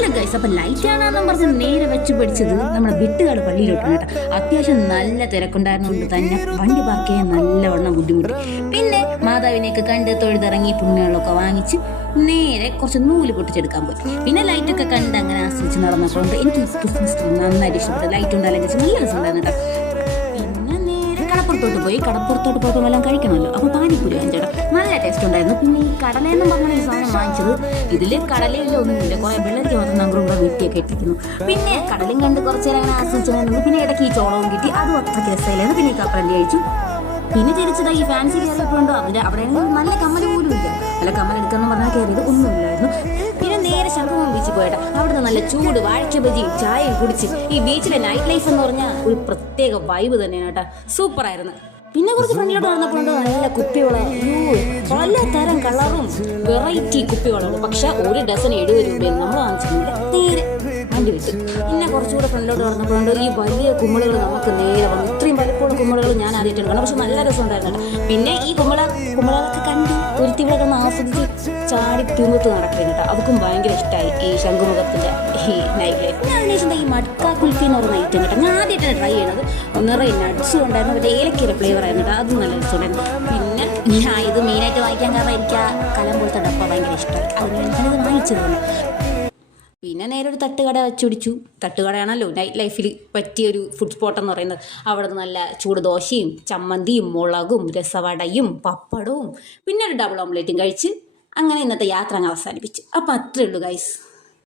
Hello guys, അപ്പം light ആണെന്നും പറഞ്ഞ് നേരെ വെച്ച് പിടിച്ചത് നമ്മുടെ വിട്ടുകാട് പള്ളിയിലോട്ടാണ് കേട്ടോ. അത്യാവശ്യം നല്ല തിരക്കുണ്ടായിരുന്നുകൊണ്ട് തന്നെ വണ്ടി പാർക്ക് ചെയ്യാൻ നല്ലവണ്ണം ബുദ്ധിമുട്ടി. പിന്നെ മാതാവിനെയൊക്കെ കണ്ട് തൊഴുതിറങ്ങി പുണ്യങ്ങളൊക്കെ വാങ്ങിച്ച് നേരെ കുറച്ച് നൂല് പൊട്ടിച്ചെടുക്കാൻ പോയി. പിന്നെ ലൈറ്റൊക്കെ കണ്ട് അങ്ങനെ ആസ്വദിച്ച് നടന്നപ്പോൾ എനിക്ക് ക്രിസ്മസ് ട്രീ നന്നായിട്ട് ഇഷ്ടപ്പെട്ടു. ലൈറ്റ് ഉണ്ടായാലും നല്ല രസമുണ്ടായിരുന്നു കേട്ടോ. പിന്നെ നേരെ കടപ്പുറത്തോട്ട് പോയി. കടപ്പുറത്തോട്ട് പോകുമ്പോൾ എല്ലാം കഴിക്കണമല്ലോ. അപ്പോൾ പാനിപ്പൂരി വാങ്ങിച്ചേട്ടാ, നല്ല ടേസ്റ്റ് ഉണ്ടായിരുന്നു. പിന്നെ ഈ കടലയെന്നും പറഞ്ഞ ഈ സാധനം വാങ്ങിച്ചത്, ഇതിൽ കടലയില്ല ഒന്നുമില്ല, കുറെ വെള്ളരിക്ക് മാത്രം നങ്കൂറും കൂടെ വെട്ടിയൊക്കെ ഇട്ടിരിക്കുന്നു. പിന്നെ കടലും കണ്ട് കുറച്ച് നേരം അങ്ങനെ ആസ്വദിച്ചു കൊണ്ടു. പിന്നെ ഇടയ്ക്ക് ഈ ചോളവും കിട്ടി, അതും അത്രയ്ക്ക് രസമായിരുന്നു. പിന്നെ ഈ കപ്പലണ്ടി കഴിച്ചു. പിന്നെ തിരിച്ചത് ഈ ഫാൻസി കയറിയപ്പോഴുണ്ടോ അവിടെയാണെങ്കിൽ നല്ല കമ്മൽ പോലും ഇല്ല. അല്ല, കമ്മൽ എടുക്കാന്ന് പറഞ്ഞാൽ കയറിയത് ഒന്നുമില്ലായിരുന്നു. പിന്നെ നേരെ ശംഖുമുഖം ബീച്ചിൽ പോയിട്ട് അവിടുന്ന് നല്ല ചൂട് വാഴയ്ക്ക ബജിയും ചായയും കുടിച്ച് ഈ ബീച്ചിലെ നൈറ്റ് ലൈഫ് എന്ന് പറഞ്ഞാൽ ഒരു പ്രത്യേക വൈബ് തന്നെയാണ് കേട്ടോ. സൂപ്പറായിരുന്നു. പിന്നെ കുറച്ച് ഫ്രണ്ടിലോട്ട് വന്നപ്പോഴുണ്ടോ നല്ല കുപ്പിവള, പല തരം കളറും വെറൈറ്റി കുപ്പിവളകൾ. പക്ഷെ ഒരു ഡസൻ 70 രൂപയെന്ന് നമ്മൾ വാങ്ങിച്ചിട്ടില്ല. നേരെ വണ്ടി വിട്ടു. പിന്നെ കുറച്ചുകൂടെ ഫ്രണ്ടിലോട്ട് വന്നപ്പോഴുണ്ടോ ഈ വലിയ കുമ്മളുകൾ നമുക്ക് നേരെ വന്നു. ഇത്രയും വലിപ്പമുള്ള കുമ്മളുകൾ ഞാൻ ആദ്യമായിട്ടാണ് കാണാം. പക്ഷെ നല്ല രസം ഉണ്ടായിരുന്നു. പിന്നെ ഈ കുമ്മളകളൊക്കെ കണ്ട് ഒരുത്തിവിടെ ആസ്വദിച്ച് ചാടി തൂങ്ങത്ത് നടക്കുന്നത് കേട്ടോ. അവർക്കും ഭയങ്കര ഇഷ്ടമായി ഈ ശംഖുമുഖത്തിൻ്റെ ഈ നൈറ്റ് ലൈഫ്. പിന്നെ അതിനുശേഷം ഈ മട്ക കുൽഫി എന്ന് പറയുന്ന ഐറ്റം കേട്ടോ, ഞാൻ ആദ്യമായിട്ടാണ് ട്രൈ ചെയ്യണത്. നിറയെ നട്ട്സും ഉണ്ടായിരുന്നു, മറ്റേ ഏലക്കയുടെ ഫ്ലേവർ ആയിരുന്നു കേട്ടോ. അതും നല്ല രസമുണ്ടായിരുന്നു. പിന്നെ ഞാൻ ഇത് മെയിനായിട്ട് വാങ്ങിക്കാൻ കാരണം എനിക്ക് ആ കലം പോലത്തെ ഡപ്പ ഭയങ്കര ഇഷ്ടമായി. അതിന് ഞാനിത് വാങ്ങിച്ചത് തന്നെ. പിന്നെ നേരെ ഒരു തട്ടുകട വെച്ചുപിടിച്ചു. തട്ടുകടയാണല്ലോ നൈറ്റ് ലൈഫിൽ പറ്റിയൊരു ഫുഡ് സ്പോട്ട് എന്ന് പറയുന്നത്. അവിടെ നിന്ന് നല്ല ചൂട് ദോശയും ചമ്മന്തിയും മുളകും രസവടയും പപ്പടവും പിന്നെ ഒരു ഡബിൾ ഓംലേറ്റും കഴിച്ച് അങ്ങനെ ഇന്നത്തെ യാത്ര അങ്ങ് അവസാനിപ്പിച്ചു. അപ്പോൾ അത്രേ ഉള്ളൂ ഗൈസ്.